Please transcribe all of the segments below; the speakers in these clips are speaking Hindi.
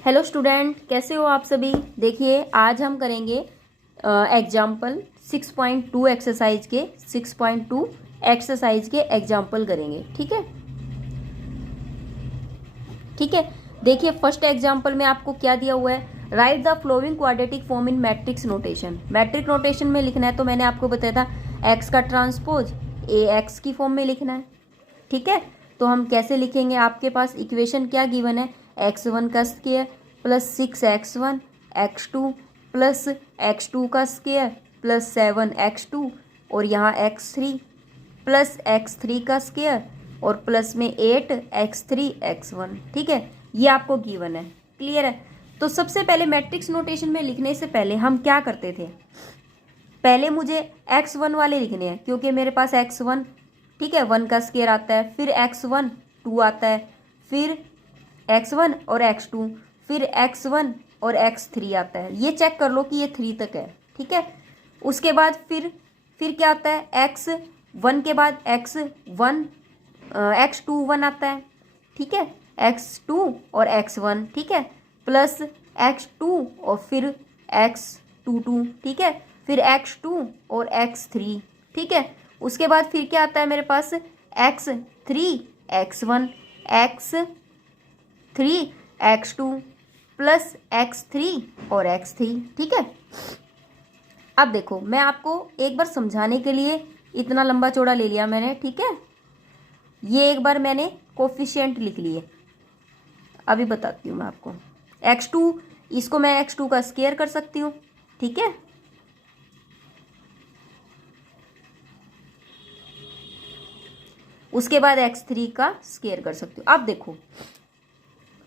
हेलो स्टूडेंट, कैसे हो आप सभी। देखिए आज हम करेंगे एग्जाम्पल 6.2 एक्सरसाइज के 6.2 एक्सरसाइज के एग्जाम्पल करेंगे। ठीक है ठीक है। देखिए फर्स्ट एग्जाम्पल में आपको क्या दिया हुआ है, write the flowing quadratic form in matrix notation. Matrix notation में लिखना है तो मैंने आपको बताया था एक्स का ट्रांसपोज ए एक्स की फॉर्म में लिखना है। ठीक है, तो हम कैसे लिखेंगे, आपके पास इक्वेशन क्या गिवन है, x1 का square plus 6x1 x2 plus x2 का स्क्वायर प्लस 7x2 और यहाँ x3 प्लस x3 का स्क्वायर और प्लस में 8x3 x1। ठीक है, ये आपको गिवन है। क्लियर है। तो सबसे पहले मैट्रिक्स नोटेशन में लिखने से पहले हम क्या करते थे, पहले मुझे x1 वाले लिखने हैं क्योंकि मेरे पास x1 ठीक है 1 का स्क्वायर आता है, फिर x1 2 आता है, फिर x1 और x2, फिर x1 और x3 आता है। ये चेक कर लो कि ये 3 तक है। ठीक है, उसके बाद फिर क्या आता है, x1 के बाद x1 x2 1 आता है। ठीक है, x2 और x1 ठीक है, प्लस x2 और फिर x2 2 ठीक है, फिर x2 और x3 ठीक है। उसके बाद फिर क्या आता है मेरे पास, x3 x1 x3 x2 plus x3 और x3। ठीक है, अब देखो मैं आपको एक बार समझाने के लिए इतना लंबा चौड़ा ले लिया मैंने। ठीक है, ये एक बार मैंने कोफिशिएंट लिख लिए, अभी बताती हूँ मैं आपको। x2 इसको मैं x2 का स्क्वायर कर सकती हूँ। ठीक है, उसके बाद x3 का स्क्वायर कर सकती हूँ। अब देखो,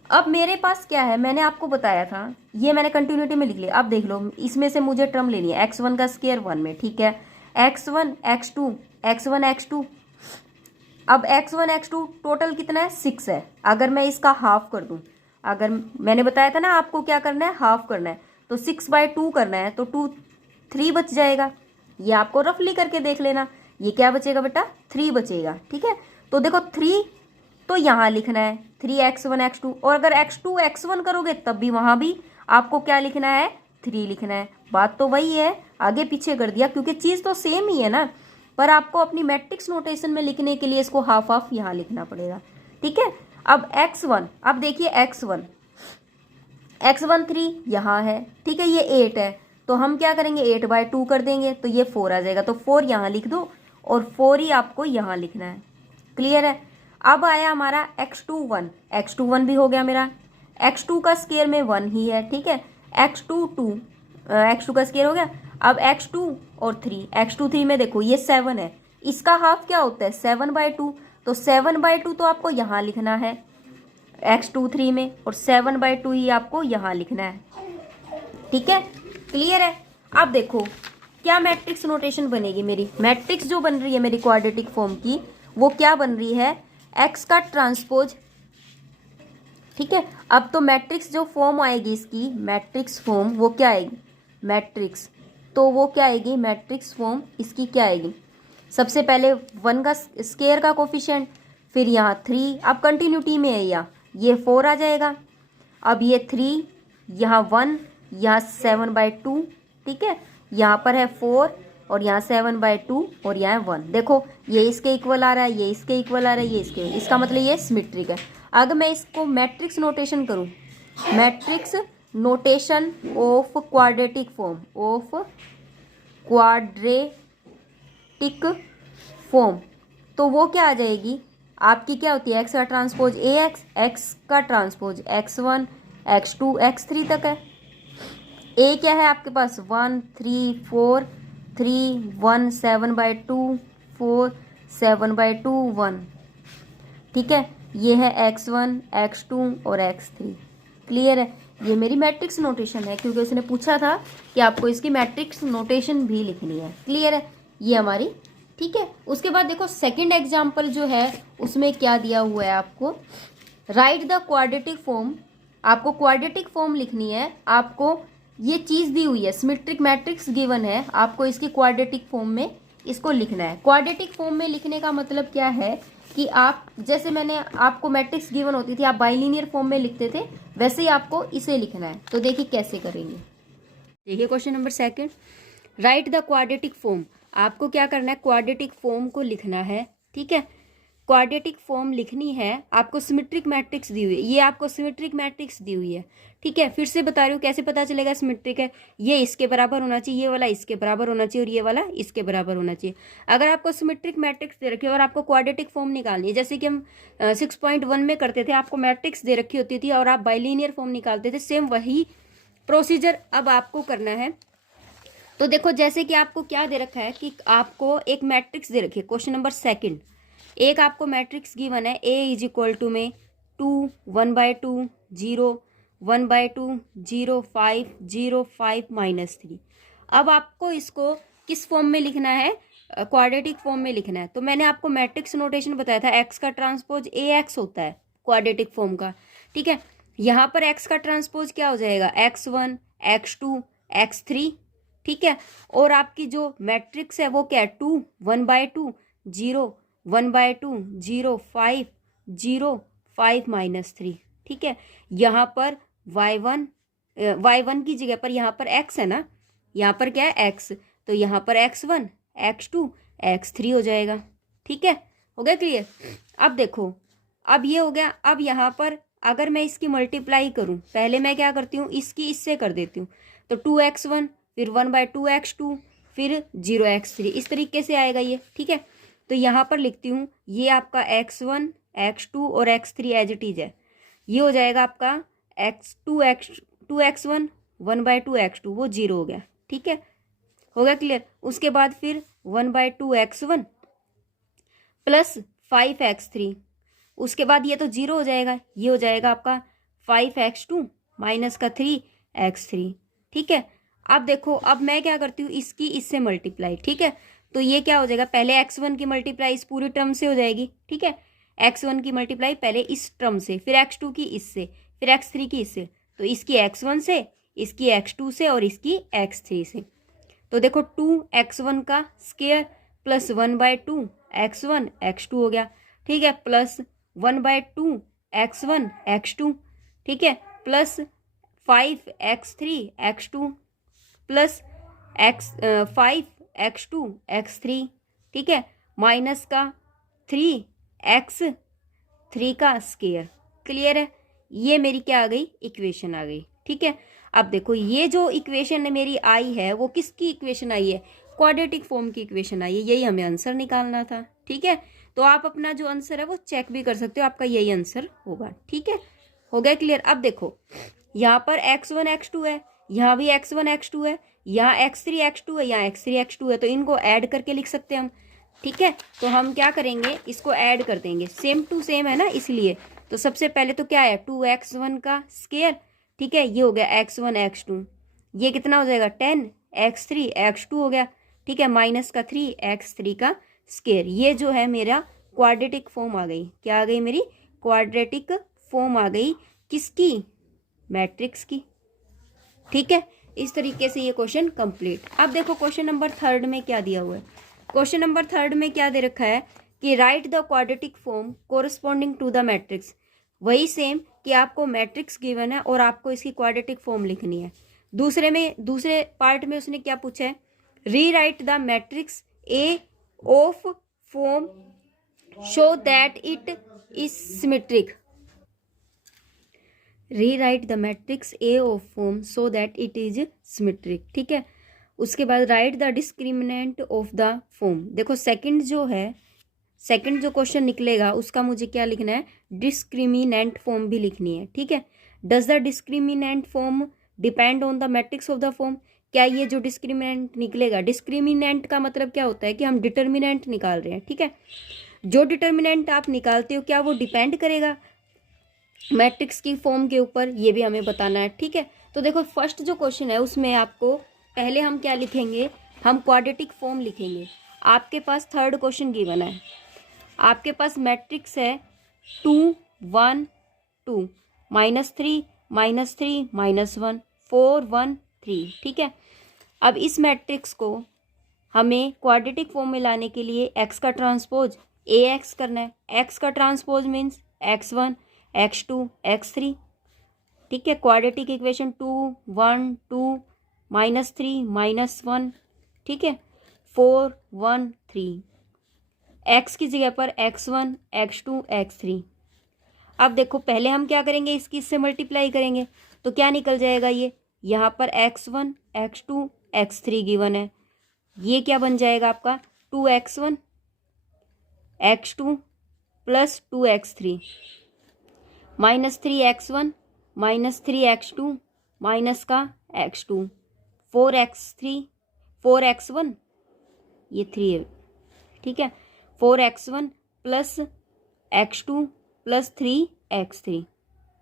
अब मेरे पास क्या है, मैंने आपको बताया था, ये मैंने कंटिन्यूटी में लिख लिया। अब देख लो, इसमें से मुझे टर्म लेनी है x1 का स्क्वायर 1 में। ठीक है, x1 x2 x1 x2। अब x1 x2 टोटल कितना है, 6 है। अगर मैं इसका हाफ कर दूं, अगर मैंने बताया था ना आपको क्या करना है, हाफ करना है, तो 6/2 करना है, तो 3 बच जाएगा। ये आपको रफली करके देख लेना, ये क्या बचेगा बेटा, 3 बचेगा। ठीक है, तो देखो 3 तो यहाँ लिखना है 3x1 x2, और अगर x2 x1 करोगे तब भी वहाँ भी आपको क्या लिखना है, 3 लिखना है। बात तो वही है, आगे पीछे कर दिया क्योंकि चीज़ तो सेम ही है ना, पर आपको अपनी मैट्रिक्स नोटेशन में लिखने के लिए इसको हाफ हाफ यहाँ लिखना पड़ेगा। ठीक है, अब x1, अब देखिए x1 3 यहाँ है। ठीक है, ये 8 है, तो हम क्या करेंगे 8/2 कर देंगे, तो ये 4 आ जाएगा, तो 4 यहाँ लिख दो और 4 ही आपको यहाँ लिखना है। क्लियर है। अब आया हमारा x2 1 भी हो गया मेरा, x2 का स्क्वायर में 1 ही है। ठीक है, x2 का स्क्वायर हो गया। अब x2 और 3 में देखो ये 7 है, इसका हाफ क्या होता है 7/2, तो 7/2 तो आपको यहाँ लिखना है x2 3 में, और 7/2 ही आपको यहाँ लिखना है। ठीक है, क्लियर है। अब देखो क्या मैट्रिक्स नोटेशन बनेगी मेरी, मैट्रिक्स जो बन रही है मेरी क्वाड्रेटिक फॉर्म की, वो क्या बन रही है, x का ट्रांसपोज। ठीक है, अब तो मैट्रिक्स जो फॉर्म आएगी इसकी, मैट्रिक्स फॉर्म वो क्या आएगी, मैट्रिक्स तो वो क्या आएगी, मैट्रिक्स फॉर्म इसकी क्या आएगी, सबसे पहले 1 का स्क्वायर का कोफिशिएंट, फिर यहाँ 3, अब कंटिन्यूटी में है ये 4 आ जाएगा। अब ये 3 यहाँ 1 यहाँ 7/2। ठीक है, यहाँ पर है 4 और यहाँ 7/2 और यहाँ 1। देखो ये इसके इक्वल आ रहा है, ये इसके इक्वल आ रहा है, ये इसके, इसका मतलब ये सिमेट्रिक है। अगर मैं इसको मैट्रिक्स नोटेशन करूँ, matrix notation of quadratic form, of quadratic form, तो वो क्या आ जाएगी आपकी, क्या होती है, एक्स का ट्रांसपोज एक्स का ट्रांसपोज x1 x2 x3 तक है। ए क्या है आपके पास 1 3 4 3 1 7/2 4 7/2 1। ठीक है, ये है x1 x2 और x3। क्लियर है, ये मेरी मैट्रिक्स नोटेशन है क्योंकि उसने पूछा था कि आपको इसकी मैट्रिक्स नोटेशन भी लिखनी है। क्लियर है, ये हमारी। ठीक है, उसके बाद देखो सेकंड एग्जांपल जो है उसमें क्या दिया हुआ है आपको, राइट द क्वाड्रेटिक फॉर्म। आपको क्वाड्रेटिक फॉर्म लिखनी है, आपको ये चीज़ दी हुई है, सिमेट्रिक मैट्रिक्स गिवन है, आपको इसकी क्वाड्रेटिक फॉर्म में इसको लिखना है। क्वाड्रेटिक फॉर्म में लिखने का मतलब क्या है कि आप, जैसे मैंने आपको मैट्रिक्स गिवन होती थी, आप बाइलिनियर फॉर्म में लिखते थे, वैसे ही आपको इसे लिखना है। तो देखिए कैसे करेंगे। देखिए question number second, right the quadratic form. आपको क्या करना है, क्वाड्रेटिक फॉर्म को लिखना है। ठीक है, क्वाड्रेटिक फॉर्म लिखनी है। आपको सिमेट्रिक मैट्रिक्स दी हुई है, ये आपको सिमेट्रिक मैट्रिक्स दी हुई है। ठीक है, फिर से बता रही हूँ कैसे पता चलेगा सिमेट्रिक है। ये इसके बराबर होना चाहिए, ये वाला इसके बराबर होना चाहिए, और ये वाला इसके बराबर होना चाहिए। अगर आपको सिमेट्रिक मैट्रिक्स दे रखी है और आपको क्वाड्रेटिक फॉर्म निकालनी है, जैसे कि हम 6.1 में करते थे, आपको मैट्रिक्स दे रखी होती थी और आप बाइलिनियर फॉर्म निकालते थे, सेम वही प्रोसीजर अब आपको करना है। तो देखो, जैसे कि आपको क्या दे रखा है कि आपको एक मैट्रिक्स दे रखी है। क्वेश्चन नंबर सेकंड, एक आपको मैट्रिक्स गिवन है, ए इज इक्वल टू में 2 1/2 0 1/2 0 5 0 5 -3। अब आपको इसको किस फॉर्म में लिखना है, क्वाड्रेटिक फॉर्म में लिखना है। तो मैंने आपको मैट्रिक्स नोटेशन बताया था, एक्स का ट्रांसपोज ए एक्स होता है क्वाड्रेटिक फॉर्म का। ठीक है, यहाँ पर एक्स का ट्रांसपोज क्या हो जाएगा, x1 x2 x3। ठीक है, और आपकी जो मैट्रिक्स है वो क्या है, 2 1/2 0 1/2 0 5 0 5 -3। ठीक है, यहाँ पर y1 की जगह पर यहाँ पर x है ना, यहाँ पर क्या है x, तो यहाँ पर x1 x2 x3 हो जाएगा। ठीक है, हो गया क्लियर। अब देखो, अब ये हो गया। अब यहाँ पर अगर मैं इसकी मल्टीप्लाई करूँ, पहले मैं क्या करती हूँ, इसकी इससे कर देती हूँ। तो 2x1 फिर 1/2 x2 फिर 0 x3, इस तरीके से आएगा ये। ठीक है, तो यहाँ पर लिखती हूँ, ये आपका x1 x2 और x3 एज इट इज है। ये हो जाएगा आपका टू एक्स वन 1/2 x2, वो 0 हो गया। ठीक है, हो गया क्लियर। उसके बाद फिर 1/2 x1 प्लस 5 x3, उसके बाद ये तो 0 हो जाएगा, ये हो जाएगा आपका 5 x2 माइनस का 3 x3। ठीक है, अब देखो, अब मैं क्या करती हूँ, इसकी इससे मल्टीप्लाई। ठीक है, तो ये क्या हो जाएगा, पहले x1 की मल्टीप्लाई इस पूरी टर्म से हो जाएगी। ठीक है, x1 की मल्टीप्लाई पहले इस टर्म से, फिर x2 की इससे, फिर x3 की इससे, तो इसकी x1 से, इसकी x2 से और इसकी x3 से। तो देखो 2x1 का स्क्वायर प्लस 1/2 x1 x2 हो गया। ठीक है, प्लस 1/2 x1 x2। ठीक है, plus 5 x3 x2 plus 5 x2 x3। ठीक है, माइनस का 3 x3 का स्क्वायर। क्लियर है, ये मेरी क्या आ गई, इक्वेशन आ गई। ठीक है, अब देखो, ये जो इक्वेशन मेरी आई है वो किसकी इक्वेशन आई है, क्वाड्रेटिक फॉर्म की इक्वेशन आई है। यही हमें आंसर निकालना था। ठीक है, तो आप अपना जो आंसर है वो चेक भी कर सकते हो, आपका यही आंसर होगा। ठीक है, हो गया क्लियर। अब देखो, यहाँ पर x1 x2 है, यहाँ भी x1 x2 है, यहाँ x3 x2 है, यहाँ x3 x2 है, तो इनको ऐड करके लिख सकते हैं हम। ठीक है, तो हम क्या करेंगे, इसको ऐड कर देंगे, सेम टू सेम है ना, इसलिए। तो सबसे पहले तो क्या है, 2x1 का स्क्वायर। ठीक है, ये हो गया x1 x2, ये कितना हो जाएगा 10 x3 x2 हो गया। ठीक है, माइनस का 3 x3 का स्क्वायर। ये जो है मेरा क्वाड्रेटिक फॉर्म आ गई। क्या आ गई, मेरी क्वाड्रेटिक फॉर्म आ गई, किसकी, मैट्रिक्स की। ठीक है, इस तरीके से ये क्वेश्चन कंप्लीट। अब देखो क्वेश्चन नंबर थर्ड में क्या दिया हुआ है। क्वेश्चन नंबर थर्ड में क्या दे रखा है कि write the quadratic form corresponding to the matrix. वही सेम कि आपको मैट्रिक्स गिवन है और आपको इसकी क्वाड्रेटिक फॉर्म लिखनी है। दूसरे पार्ट में उसने क्या पूछा है, री right the matrix A of form show that it is symmetric. Rewrite the matrix A of form so that it is symmetric. ठीक है, उसके बाद right the discriminant of the form. देखो सेकंड जो क्वेश्चन निकलेगा उसका मुझे क्या लिखना है, डिस्क्रिमिनेंट फॉर्म भी लिखनी है। ठीक है, does the discriminant form depend on the matrix of the form. क्या ये जो डिस्क्रिमिनेंट निकलेगा, डिस्क्रिमिनेंट का मतलब क्या होता है कि हम डिटर्मिनेंट निकाल रहे हैं। ठीक है, जो डिटर्मिनेंट आप निकालते हो क्या वो डिपेंड करेगा मैट्रिक्स की फॉर्म के ऊपर, ये भी हमें बताना है। ठीक है, तो देखो फर्स्ट जो क्वेश्चन है उसमें आपको पहले हम क्या लिखेंगे, हम क्वाड्रेटिक फॉर्म लिखेंगे। आपके पास थर्ड क्वेश्चन गिवन है, आपके पास मैट्रिक्स है 2 1 2 -3 -3 -1 4 1 3। ठीक है, अब इस मैट्रिक्स को हमें क्वाड्रेटिक फॉर्म में लाने के लिए एक्स का ट्रांसपोज ए एक्स करना है। एक्स का transpose means x1 x2 x3, ठीक है। क्वाड्रेटिक इक्वेशन 2 1 2 -3 -1, ठीक है, 4 1 3, x की जगह पर x1 x2 x3। अब देखो पहले हम क्या करेंगे, इसकी इससे मल्टीप्लाई करेंगे तो क्या निकल जाएगा, ये यहाँ पर x1 x2 x3 गिवन है, ये क्या बन जाएगा आपका 2x1 x2 plus 2x3 -3x1 -3x2 minus का x2 4x3 4x1, ये 3 है, ठीक है, 4x1 plus x2 plus 3x3,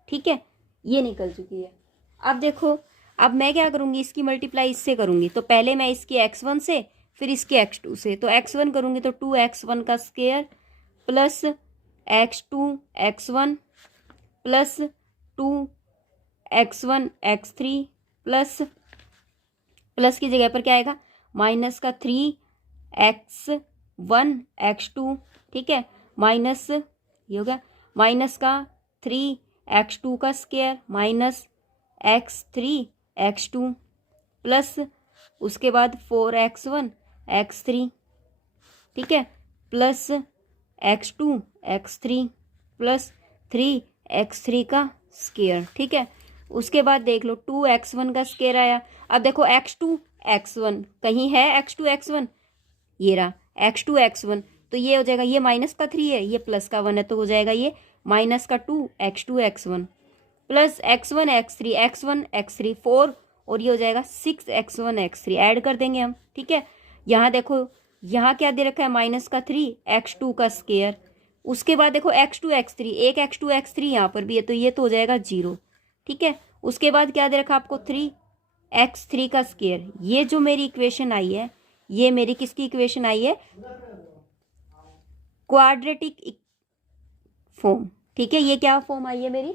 ठीक है, ये निकल चुकी है। अब देखो, अब मैं क्या करूँगी, इसकी मल्टीप्लाई इससे करूँगी, तो पहले मैं इसकी x1 से फिर इसके x2 से, तो x1 करूँगी तो 2x1 का square plus x2 x1 plus 2x1 x3 plus की जगह पर क्या आएगा माइनस का 3x1 x2, ठीक है, माइनस ये हो गया माइनस का 3x2 का square minus x3 x2 plus उसके बाद 4x1 x3, ठीक है, plus x2 x3 plus 3x3 का स्क्वायर, ठीक है। उसके बाद देख लो 2x1 का स्क्वायर आया। अब देखो x2 x1 कहीं है, x2 x1 ये रहा x2 x1, तो ये हो जाएगा, ये माइनस का 3 है, ये प्लस का 1 है, तो हो जाएगा ये माइनस का 2 x2 x1 plus x1 x3 x1 x3 4, और ये हो जाएगा 6x1 x3 ऐड कर देंगे हम, ठीक है। यहाँ देखो, यहाँ क्या दे रखा है माइनस का 3x2 का स्क्वायर, उसके बाद देखो x2 x3 एक x2 x3 यहाँ पर भी है, तो ये तो हो जाएगा 0, ठीक है। उसके बाद क्या दे रखा आपको 3x3 का स्क्वायर। ये जो मेरी इक्वेशन आई है, ये मेरी किसकी इक्वेशन आई है, क्वाड्रेटिक फॉर्म, ठीक है। ये क्या फॉर्म आई है मेरी,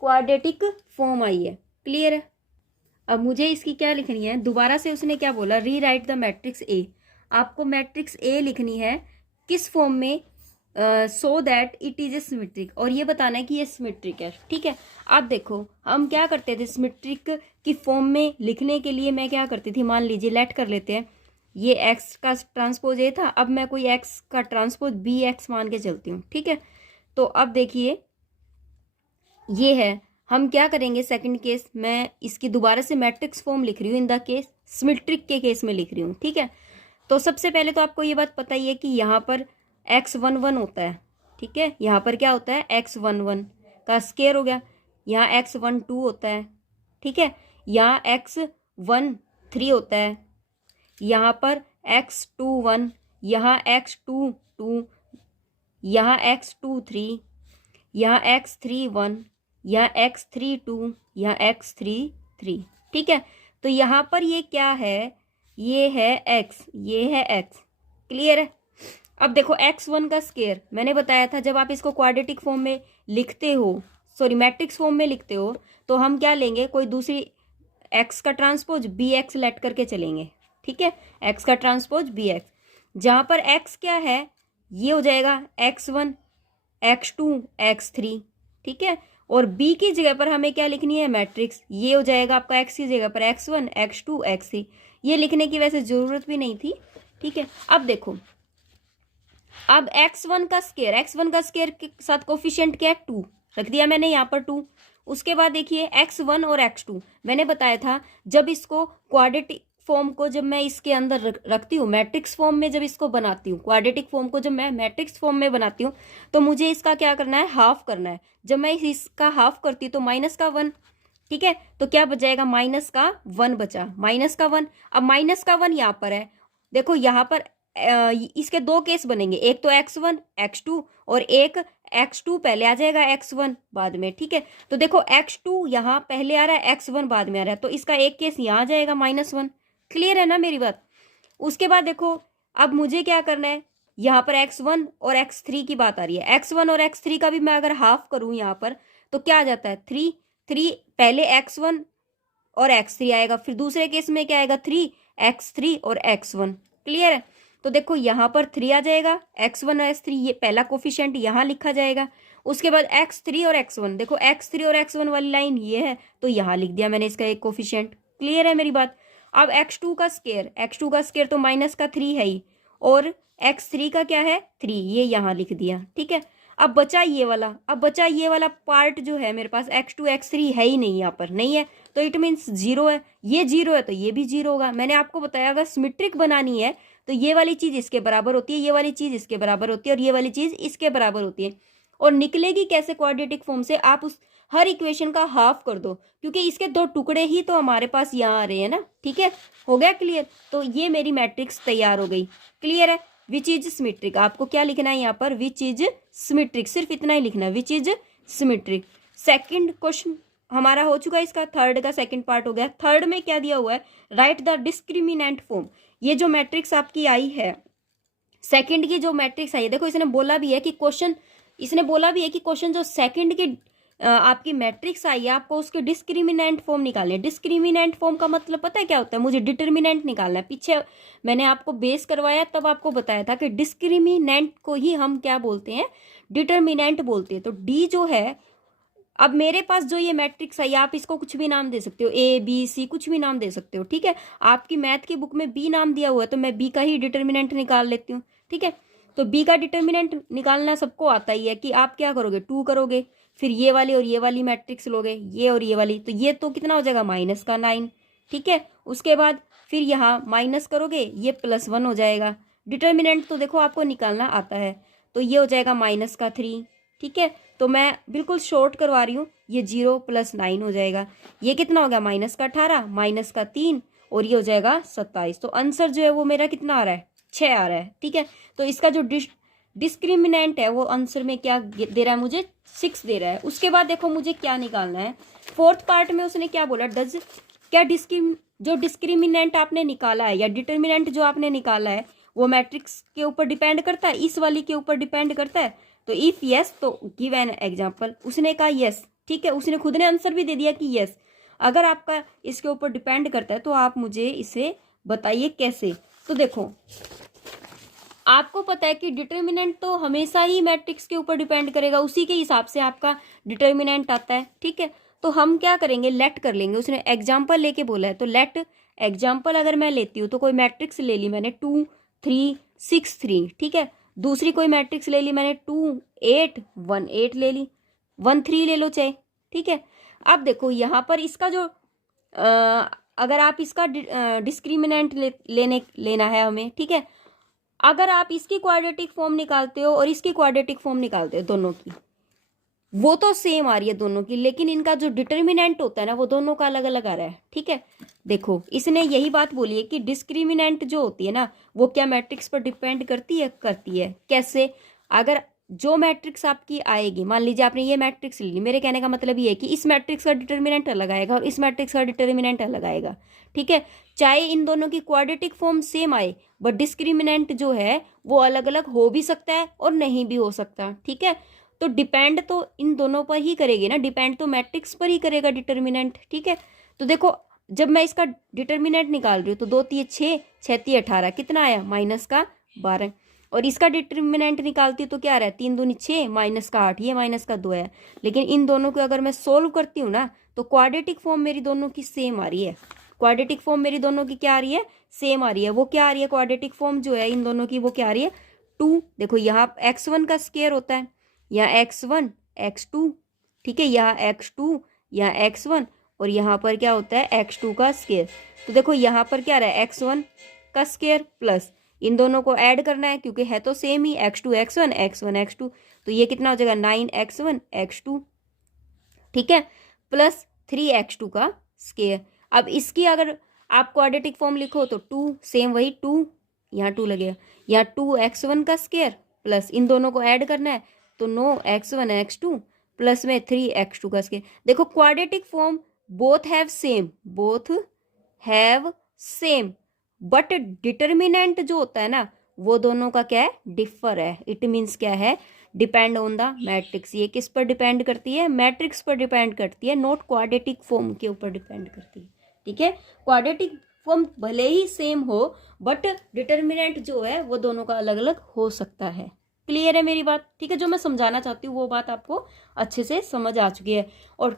क्वाड्रेटिक फॉर्म आई है, क्लियर है। अब मुझे इसकी क्या लिखनी है, दोबारा से उसने क्या बोला, री राइट द मैट्रिक्स ए। आपको मैट्रिक्स ए लिखनी है किस फॉर्म में, so that it is a symmetric, और ये बताना है कि ये सिमेट्रिक है, ठीक है। अब देखो हम क्या करते थे, सिमेट्रिक की फॉर्म में लिखने के लिए मैं क्या करती थी, मान लीजिए लेट कर लेते हैं, ये एक्स का ट्रांसपोज ए था, अब मैं कोई एक्स का ट्रांसपोज बी एक्स मान के चलती हूँ, ठीक है। तो अब देखिए ये है, हम क्या करेंगे, सेकंड केस मैं इसकी दोबारा से मैट्रिक्स फॉर्म लिख रही हूँ, इन द केस सिमेट्रिक के केस में लिख रही हूँ, ठीक है। तो सबसे पहले तो आपको ये बात पता ही है कि यहाँ पर x11 होता है, ठीक है, यहाँ पर क्या होता है x11 का स्क्वायर हो गया, यहाँ x12 होता है, ठीक है, यहाँ x13 होता है, यहाँ पर x21, यहाँ x22, यहाँ x23, यहाँ x31, यहाँ x32, यहाँ x33, ठीक है। तो यहाँ पर ये क्या है, ये है x, ये है x, क्लियर है। अब देखो x1 का स्क्वायर मैंने बताया था, जब आप इसको क्वाड्रेटिक फॉर्म में लिखते हो, सॉरी मैट्रिक्स फॉर्म में लिखते हो, तो हम क्या लेंगे, कोई दूसरी x का ट्रांसपोज bx लेट करके चलेंगे, ठीक है, x का ट्रांसपोज bx, जहाँ पर x क्या है, ये हो जाएगा x1 x2 x3, ठीक है, और b की जगह पर हमें क्या लिखनी है, मैट्रिक्स, ये हो जाएगा आपका x की जगह पर x1 x2 x3, ये लिखने की वैसे ज़रूरत भी नहीं थी, ठीक है। अब देखो, अब x1 का स्क्वायर के साथ कोफिशिएंट क्या है 2 रख दिया मैंने यहाँ पर 2। उसके बाद देखिए x1 और x2 मैंने बताया था, जब इसको क्वाड्रेटिक फॉर्म को जब मैं इसके अंदर रखती हूँ, मैट्रिक्स फॉर्म में जब इसको बनाती हूँ, क्वाड्रेटिक फॉर्म को जब मैं मैट्रिक्स फॉर्म में बनाती हूँ, तो मुझे इसका क्या करना है, हाफ करना है। जब मैं इसका हाफ करती हूँ तो माइनस का 1, ठीक है, तो क्या बच जाएगा, माइनस का 1 बचा, माइनस का 1। अब माइनस का 1 यहाँ पर है, देखो यहाँ पर इसके दो केस बनेंगे, एक तो x1 x2 और एक x2 पहले आ जाएगा x1 बाद में, ठीक है। तो देखो x2 यहाँ पहले आ रहा है, x1 बाद में आ रहा है, तो इसका एक केस यहाँ आ जाएगा -1, क्लियर है ना मेरी बात। उसके बाद देखो अब मुझे क्या करना है, यहाँ पर x1 और x3 की बात आ रही है, x1 और x3 का भी मैं अगर हाफ करूँ यहाँ पर तो क्या आ जाता है 3 3, पहले x1 और x3 आएगा, फिर दूसरे केस में क्या आएगा 3 x3 और x1। क्लियर है? तो देखो यहाँ पर 3 आ जाएगा, x1 और x3 ये पहला कोफिशिएंट यहाँ लिखा जाएगा। उसके बाद x3 और x1, देखो x3 और x1 वाली लाइन ये है, तो यहाँ लिख दिया मैंने इसका एक कोफिशिएंट। क्लियर है मेरी बात? अब x2 का स्केयर तो माइनस का 3 है ही, और x3 का क्या है 3, ये यहाँ लिख दिया। ठीक है, अब बचा ये वाला पार्ट जो है मेरे पास x2 x3 है ही नहीं, यहाँ पर नहीं है, तो इट मीन्स 0 है। ये 0 है तो ये भी 0 होगा। मैंने आपको बताया अगर सिमेट्रिक बनानी है तो ये वाली चीज इसके बराबर होती है, ये वाली चीज इसके बराबर होती है, और ये वाली चीज इसके बराबर होती है। और निकलेगी कैसे क्वाड्रेटिक फॉर्म से? आप उस हर इक्वेशन का हाफ कर दो, क्योंकि इसके 2 टुकड़े ही तो हमारे पास यहाँ आ रहे हैं ना। ठीक है, हो गया क्लियर? तो ये मेरी मैट्रिक्स तैयार हो गई। क्लियर है? विच इज सिमेट्रिक, आपको क्या लिखना है यहाँ पर? विच इज सिमेट्रिक, सिर्फ इतना ही लिखना है, which is symmetric. Second question हमारा हो चुका है, इसका थर्ड का सेकंड पार्ट हो गया। थर्ड में क्या दिया हुआ है? Write the discriminant form. ये जो मैट्रिक्स आपकी आई है, सेकंड की जो मैट्रिक्स आई है, देखो इसने बोला भी है कि क्वेश्चन जो सेकंड की आपकी मैट्रिक्स आई है, आपको उसके डिस्क्रिमिनेंट फॉर्म निकालने। डिस्क्रिमिनेंट फॉर्म का मतलब पता है क्या होता है? मुझे डिटर्मिनेंट निकालना है। पीछे मैंने आपको बेस करवाया तब आपको बताया था कि डिस्क्रिमिनेंट को ही हम क्या बोलते हैं? डिटर्मिनेंट बोलते हैं। तो डी जो है, अब मेरे पास जो ये मैट्रिक्स है, आप इसको कुछ भी नाम दे सकते हो, ए बी सी कुछ भी नाम दे सकते हो। ठीक है, आपकी मैथ की बुक में बी नाम दिया हुआ है तो मैं बी का ही डिटर्मिनेंट निकाल लेती हूँ। ठीक है, तो बी का डिटर्मिनेंट निकालना सबको आता ही है कि आप क्या करोगे? 2 करोगे, फिर ये वाली और ये वाली मैट्रिक्स लोगे, ये और ये वाली, तो ये तो कितना हो जाएगा? माइनस का 9। ठीक है, उसके बाद फिर यहाँ माइनस करोगे, ये +1 हो जाएगा। डिटर्मिनेंट तो देखो आपको निकालना आता है, तो ये हो जाएगा माइनस का 3। ठीक है, तो मैं बिल्कुल शॉर्ट करवा रही हूँ, ये 0 + 9 हो जाएगा। ये कितना हो गया? माइनस का 18, माइनस का 3, और ये हो जाएगा 27। तो आंसर जो है वो मेरा कितना आ रहा है? 6 आ रहा है। ठीक है, तो इसका जो डिस्क्रिमिनेंट है वो आंसर में क्या दे रहा है? मुझे 6 दे रहा है। उसके बाद देखो मुझे क्या निकालना है। फोर्थ पार्ट में उसने क्या बोला? क्या जो डिस्क्रिमिनेंट आपने निकाला है या डिटर्मिनेंट जो आपने निकाला है वो मैट्रिक्स के ऊपर डिपेंड करता है, इस वाली के ऊपर डिपेंड करता है? तो इफ यस तो गिव एन एग्जाम्पल। उसने कहा यस। ठीक है, उसने खुद ने आंसर भी दे दिया कि यस। अगर आपका इसके ऊपर डिपेंड करता है तो आप मुझे इसे बताइए कैसे। तो देखो आपको पता है कि डिटर्मिनेंट तो हमेशा ही मैट्रिक्स के ऊपर डिपेंड करेगा, उसी के हिसाब से आपका डिटर्मिनेंट आता है। ठीक है, तो हम क्या करेंगे? लेट कर लेंगे। उसने एग्जाम्पल लेके बोला है तो लेट एग्जाम्पल अगर मैं लेती हूँ तो कोई मैट्रिक्स ले ली मैंने 2 3 6 3। ठीक है, दूसरी कोई मैट्रिक्स ले ली मैंने 2 8 1 8 ले ली, 1 3 ले लो चाहे। ठीक है, अब देखो यहाँ पर इसका जो अगर आप इसका डिस्क्रिमिनेंट लेना है हमें। ठीक है, अगर आप इसकी क्वाड्रेटिक फॉर्म निकालते हो और इसकी क्वाड्रेटिक फॉर्म निकालते हो, दोनों की वो तो सेम आ रही है दोनों की, लेकिन इनका जो डिटर्मिनेंट होता है ना वो दोनों का अलग अलग आ रहा है। ठीक है, देखो इसने यही बात बोली है कि डिस्क्रिमिनेंट जो होती है ना वो क्या मैट्रिक्स पर डिपेंड करती है। कैसे? अगर जो मैट्रिक्स आपकी आएगी, मान लीजिए आपने ये मैट्रिक्स ली, मेरे कहने का मतलब ये है कि इस मैट्रिक्स का डिटर्मिनेंट अलग आएगा और इस मैट्रिक्स का डिटर्मिनेंट अलग आएगा। ठीक है, चाहे इन दोनों की क्वाड्रेटिक फॉर्म सेम आए बट डिस्क्रिमिनेंट जो है वो अलग अलग हो भी सकता है और नहीं भी हो सकता। ठीक है, तो डिपेंड तो इन दोनों पर ही करेगी ना, डिपेंड तो मैट्रिक्स पर ही करेगा डिटर्मिनेंट। ठीक है, तो देखो जब मैं इसका डिटर्मिनेंट निकाल रही हूँ तो 2 3 6 6 3 18 कितना आया? माइनस का 12। और इसका डिटर्मिनेंट निकालती हूँ तो क्या आ रहा है? 3 दूनी 6 माइनस का 8, ये माइनस का 2 है। लेकिन इन दोनों को अगर मैं सोल्व करती हूँ ना तो क्वाड्रेटिक फॉर्म मेरी दोनों की सेम आ रही है। क्वाड्रेटिक फॉर्म मेरी दोनों की क्या आ रही है? सेम आ रही है। वो क्या आ रही है? क्वाड्रेटिक फॉर्म जो है इन दोनों की वो क्या आ रही है? 2। देखो यहाँ x1 का स्क्वायर होता है, यहाँ x1 x2। ठीक है, यहाँ x2 यहाँ x1, और यहाँ पर क्या होता है? x2 का स्क्वायर। तो देखो यहाँ पर क्या रहा है? x1 का स्क्वायर प्लस इन दोनों को ऐड करना है क्योंकि है तो सेम ही, x2 x1 x1 x2। तो ये कितना हो जाएगा? 9x1 x2। ठीक है, प्लस 3x2 का स्क्वायर। अब इसकी अगर आप क्वाड्रेटिक फॉर्म लिखो तो 2 सेम वही 2, यहाँ 2 लगेगा, यहाँ 2x1 का स्क्वायर प्लस इन दोनों को ऐड करना है तो 9x1 x2 प्लस में 3x2 का स्क्वायर। देखो quadratic form both have same but determinant जो होता है ना वो दोनों का क्या है? डिफर है। इट मीन्स क्या है? Depend on the matrix. ये किस पर डिपेंड करती है? मैट्रिक्स पर डिपेंड करती है, नॉट क्वाड्रेटिक फॉर्म के ऊपर डिपेंड करती है। ठीक है, क्वाड्रेटिक फॉर्म भले ही सेम हो बट डिटर्मिनेंट जो है वो दोनों का अलग अलग हो सकता है। क्लियर है मेरी बात? ठीक है, जो मैं समझाना चाहती हूँ वो बात आपको अच्छे से समझ आ चुकी है। और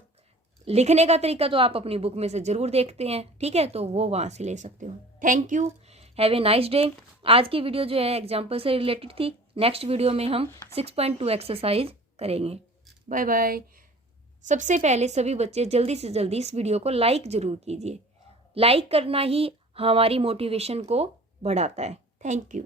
लिखने का तरीका तो आप अपनी बुक में से जरूर देखते हैं, ठीक है, तो वो वहाँ से ले सकते हो। Thank you, have a nice day. आज की वीडियो जो है एग्जाम्पल से रिलेटेड थी। नेक्स्ट वीडियो में हम 6.2 एक्सरसाइज करेंगे। Bye bye. सबसे पहले सभी बच्चे जल्दी से जल्दी इस वीडियो को लाइक जरूर कीजिए। लाइक करना ही हमारी मोटिवेशन को बढ़ाता है। Thank you.